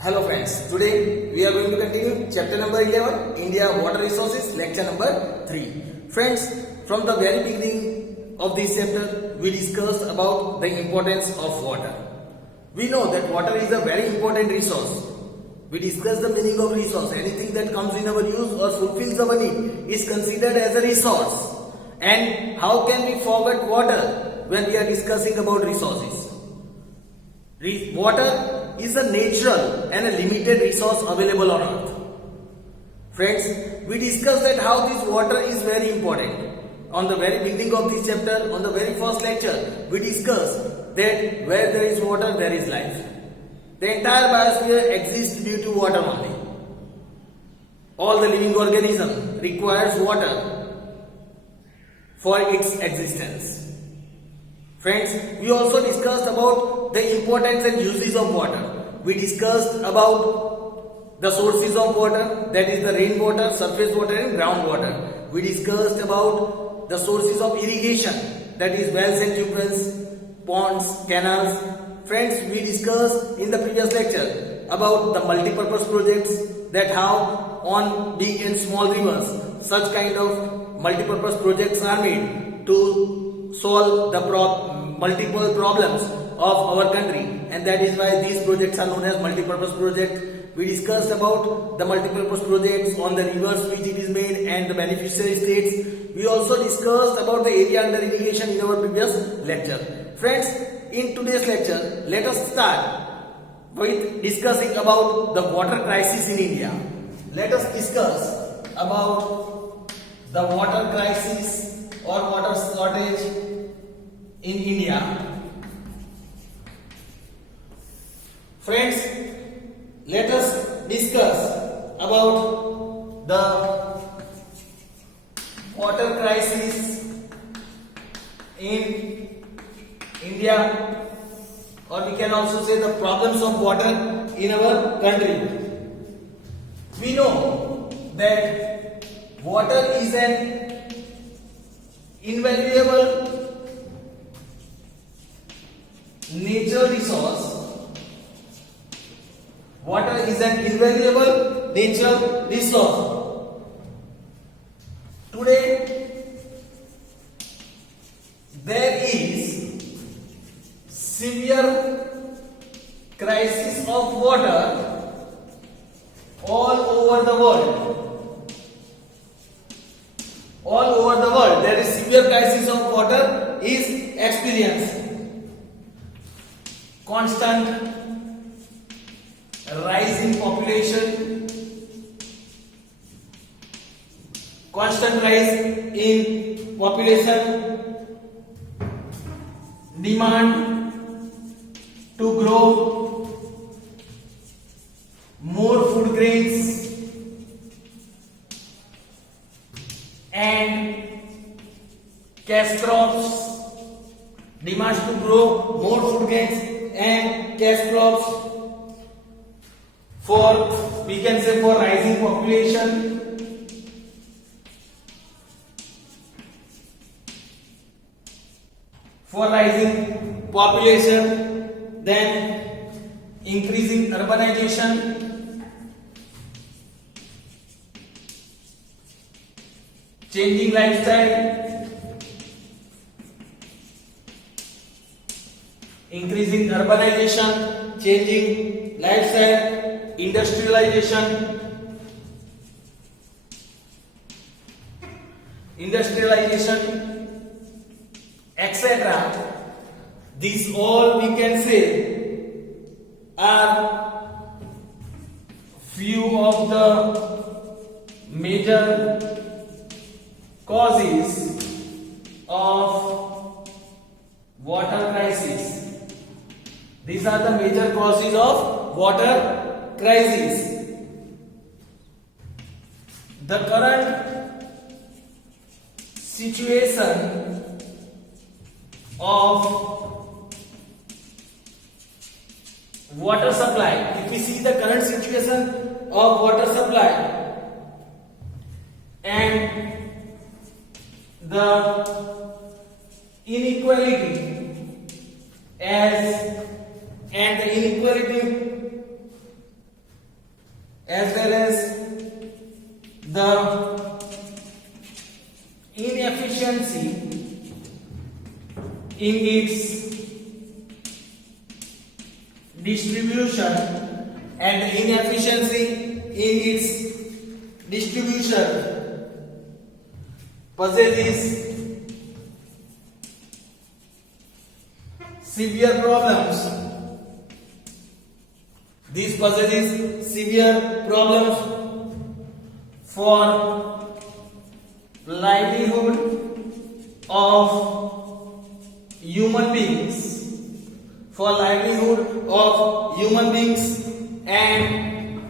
Hello friends, today we are going to continue chapter number 11, India Water Resources, lecture number 3. Friends, from the very beginning of this chapter, we discussed about the importance of water. We know that water is a very important resource. We discussed the meaning of resource. Anything that comes in our use or fulfills our need is considered as a resource. And how can we forget water when we are discussing about resources? Water is a natural and a limited resource available on earth. Friends, we discussed that how this water is very important. On the very beginning of this chapter, on the very first lecture, we discussed that where there is water, there is life. The entire biosphere exists due to water only. All the living organism requires water for its existence. Friends, we also discussed about the importance and uses of water. We discussed about the sources of water, that is the rainwater, surface water and groundwater. We discussed about the sources of irrigation, that is wells and tube wells, ponds, canals. Friends, we discussed in the previous lecture about the multi-purpose projects, that how on big and small rivers such kind of multi-purpose projects are made to solve the multiple problems of our country, and that is why these projects are known as multi-purpose project. We discussed about the multi-purpose projects on the rivers which it is made and the beneficiary states. We also discussed about the area under irrigation in our previous lecture. Friends, in today's lecture, let us start with discussing about the water crisis in India. Let us discuss about the water crisis or water shortage in India. Friends, let us discuss about the water crisis in India, or we can also say the problems of water in our country. We know that water is an invaluable natural resource. Water is an invaluable natural resource. Today, there is severe crisis of water all over the world. All over the world, there is severe crisis of water is experienced. Constant rise in population, constant rise in population, demand to grow more food grains and cash crops, demands to grow more food grains and cash crops for, we can say, for rising population, then increasing urbanization, changing lifestyle, increasing urbanization, changing lifestyle, industrialization, etc. These all, we can say, are few of the major causes of water crisis. These are the major causes of water crisis. The current situation of water supply, if we see the current situation of water supply and the inequality and the inequality as well as the inefficiency in its distribution, and the inefficiency in its distribution possesses severe problems. This possesses severe problems for livelihood of human beings, for livelihood of human beings and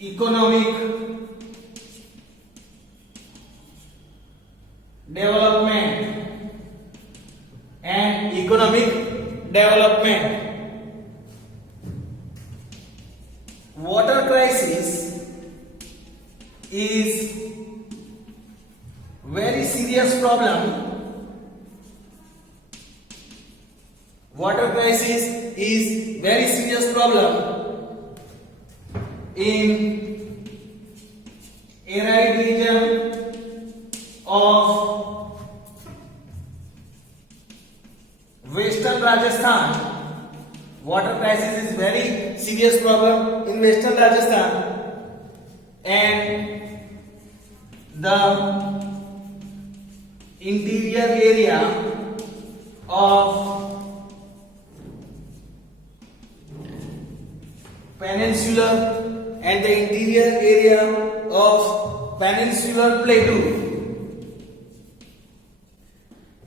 economic development and economic development. Water crisis is very serious problem. Water crisis is very serious problem in arid region of Western Rajasthan. Water crisis is very serious problem in Western Rajasthan, and the interior area of peninsular and the interior area of peninsular plateau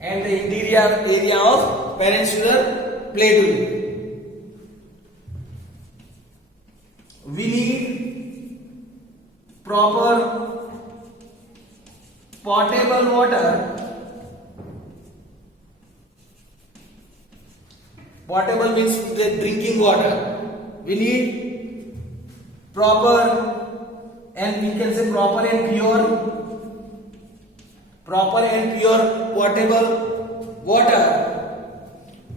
and the interior area of peninsular plateau. We need proper potable water. Potable means the drinking water. We need proper, and we can say proper and pure potable water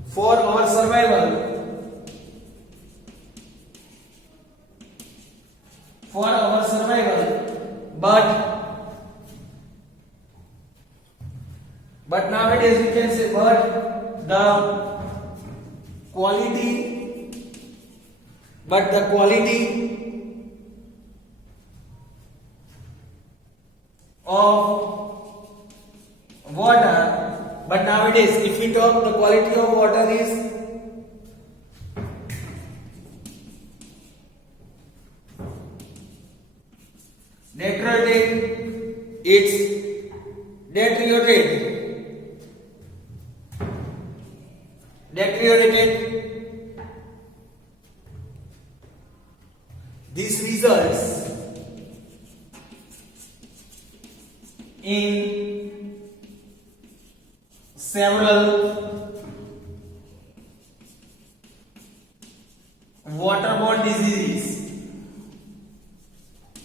for our survival. But nowadays we can say, but the quality of water, but nowadays if we talk, the quality of water is deteriorated. It's deteriorated. This results in several waterborne diseases.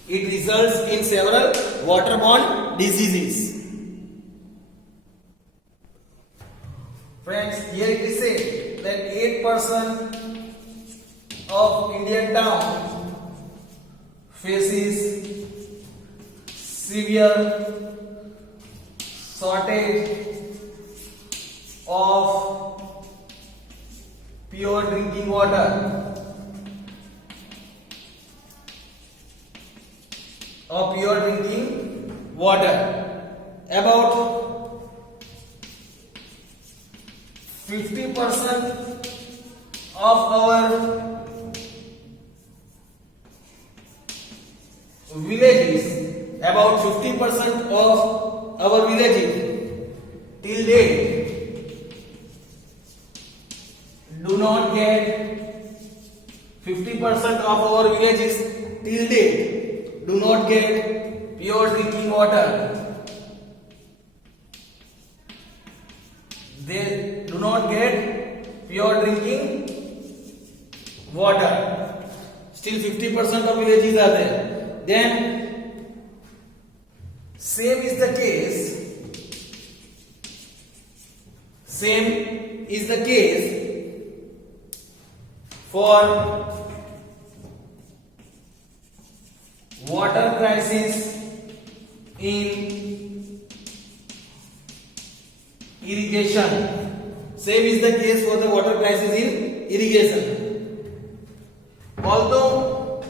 It results in several waterborne diseases. Friends, here it is said that 8% of Indian towns faces severe shortage of pure drinking water. About 50% of our villages, till date do not get 50% of our villages till date do not get pure drinking water. They do not get pure drinking water. Still 50% of villages are there. Then same is the case for water crisis in irrigation. Same is the case for the water crisis in irrigation. Although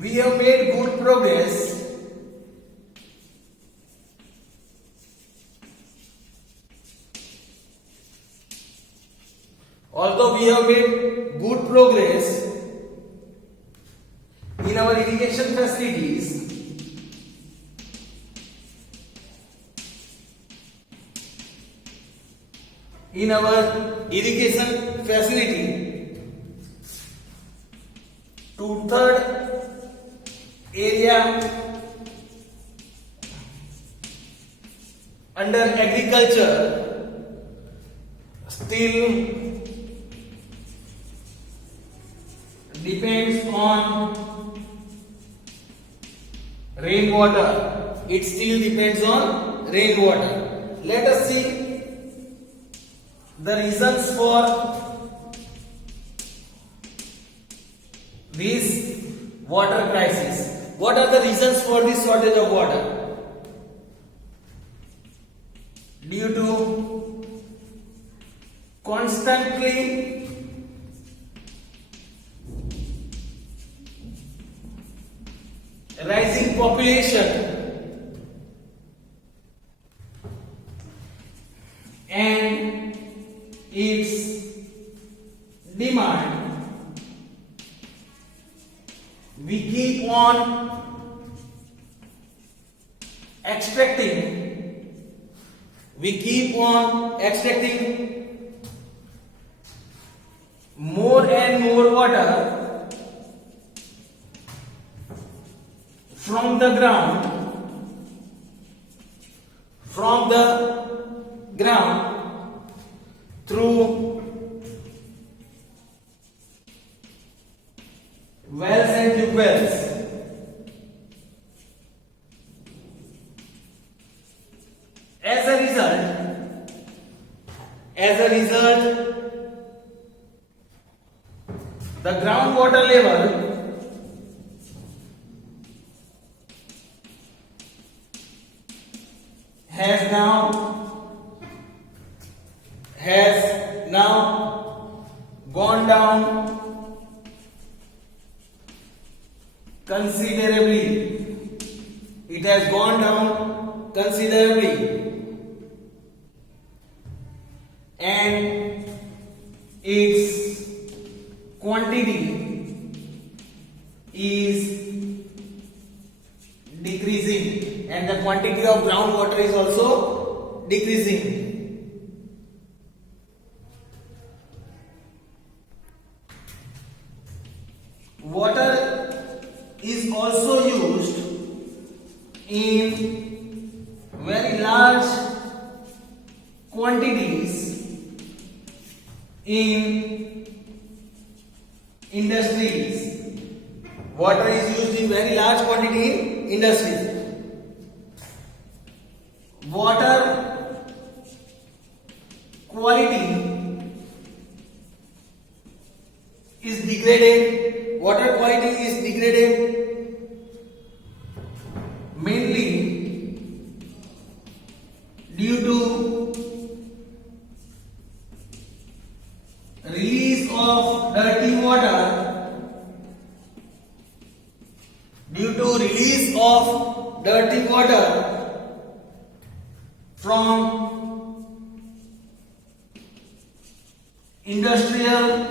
we have made good progress in our irrigation facilities, two-third area under agriculture still depends on rainwater. It still depends on rainwater. Let us see the reasons for this water crisis. What are the reasons for this shortage of water? Due to constantly rising population and its demand, we keep on extracting more and more water from the ground through wells and tube wells. As a result, the groundwater level has now gone down considerably. It has gone down considerably, and its quantity is decreasing, and the quantity of groundwater is also decreasing. Water is also used in very large quantities in industries. Water is used in very large quantity in industries. Water quality is degraded. Water quality is degraded mainly due to release of dirty water, from industrial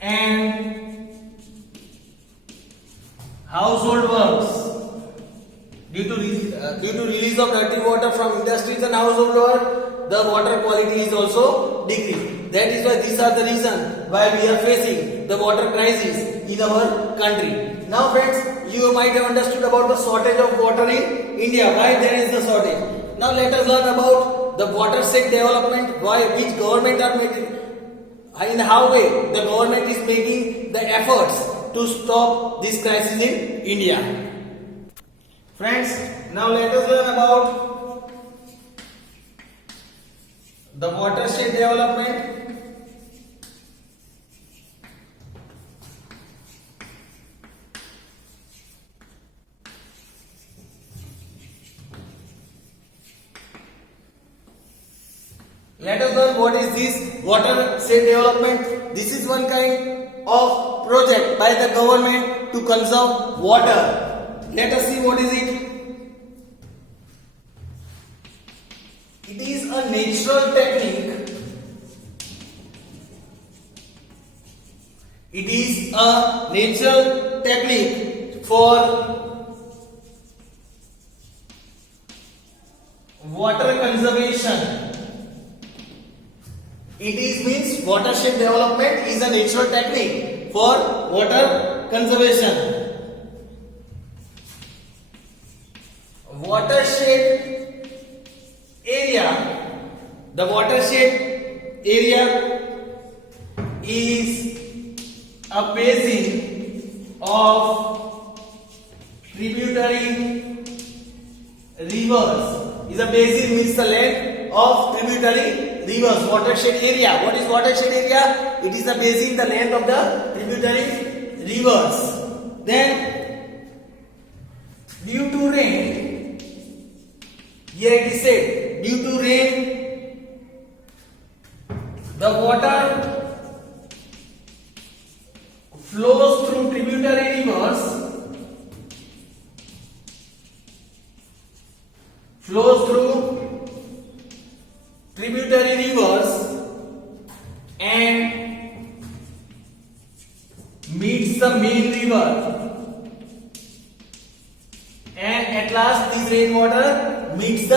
and household works. Due to release of dirty water from industries and household work, the water quality is also decreased. That is why these are the reasons why we are facing the water crisis in our country. Now friends, you might have understood about the shortage of water in India, why there is the shortage. Now let us learn about the watershed development, which government are making, in how way the government is making the efforts to stop this crisis in India. Friends, now let us learn about the watershed development. Let us learn what is this watershed development. This is one kind of project by the government to conserve water. Let us see what is it. It is a natural technique. It is a natural technique for water conservation. It is means watershed development is a natural technique for water conservation. Watershed area. The watershed area is a basin of tributary rivers. Is a basin means the length of tributary rivers. Watershed area. What is watershed area? It is the basin, the length of the tributary rivers. Then, due to rain, here it is said, due to rain, the water flows through tributary rivers. Flows through tributary rivers and meets the main river, and at last this rainwater meets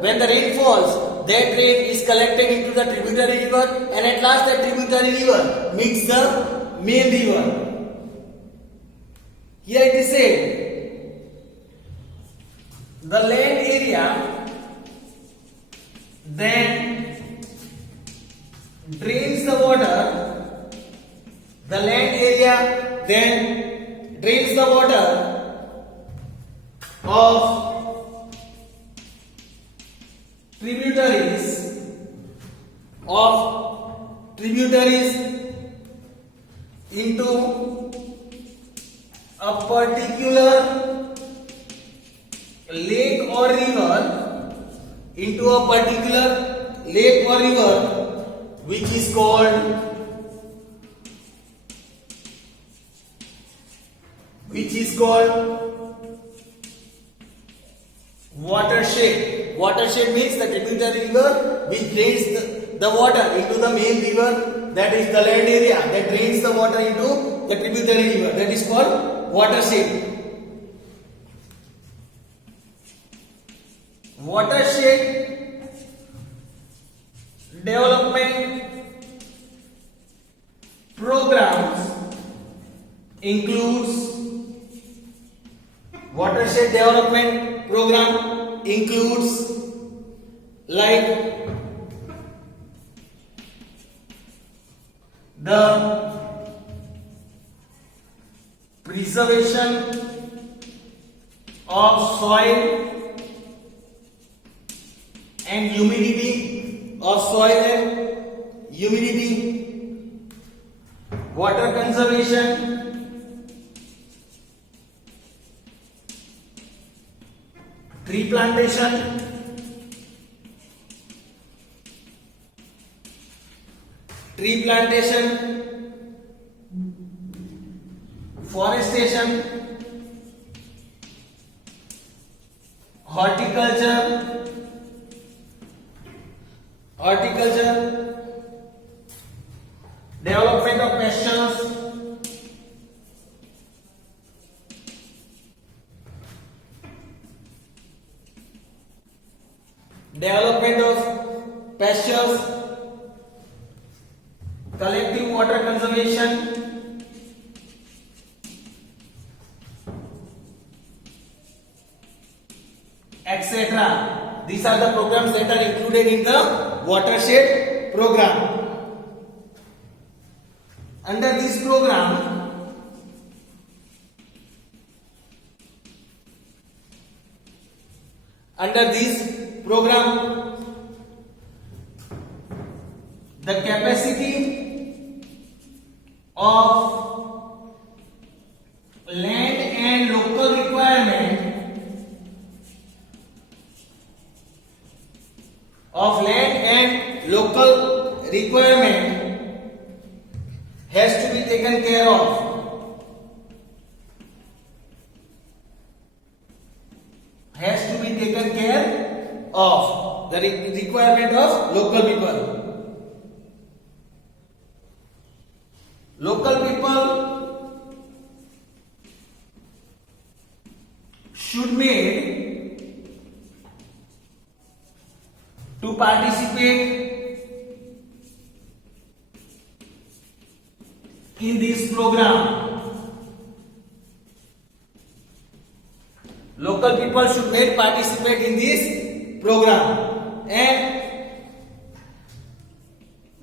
when the rain falls, that rain is collected into the tributary river, and at last that tributary river meets the main river. Here it is said, the land area then drains the water. The land area then drains the water of tributaries into a particular lake or river, which is called watershed. Watershed means the tributary river which drains the water into the main river, that is the land area that drains the water into the tributary river, that is called watershed. Watershed development programs includes like the preservation of soil and humidity, water conservation, tree plantation, forestation, horticulture, development of pastures, collective water conservation, etc. These are the programs that are included in the watershed program. Under this program, the capacity of land and local requirement be taken care of. The requirement of local people. Local people should made to participate in this program. Local people should made participate in this program, and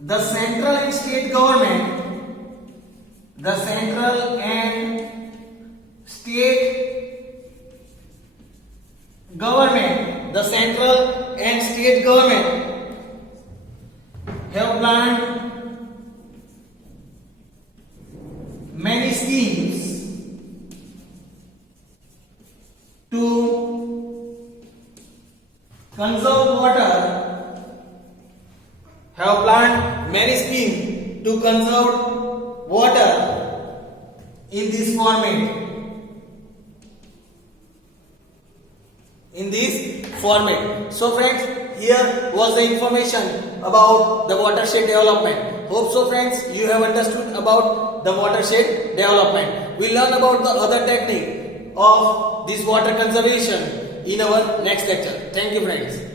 the central and state government, the central and state government, the central and state government have planned many schemes to conserve water, have planned many schemes to conserve water in this format. So friends, here was the information about the watershed development. Hope so friends, you have understood about the watershed development. We learn about the other technique of this water conservation in our next lecture. Thank you friends.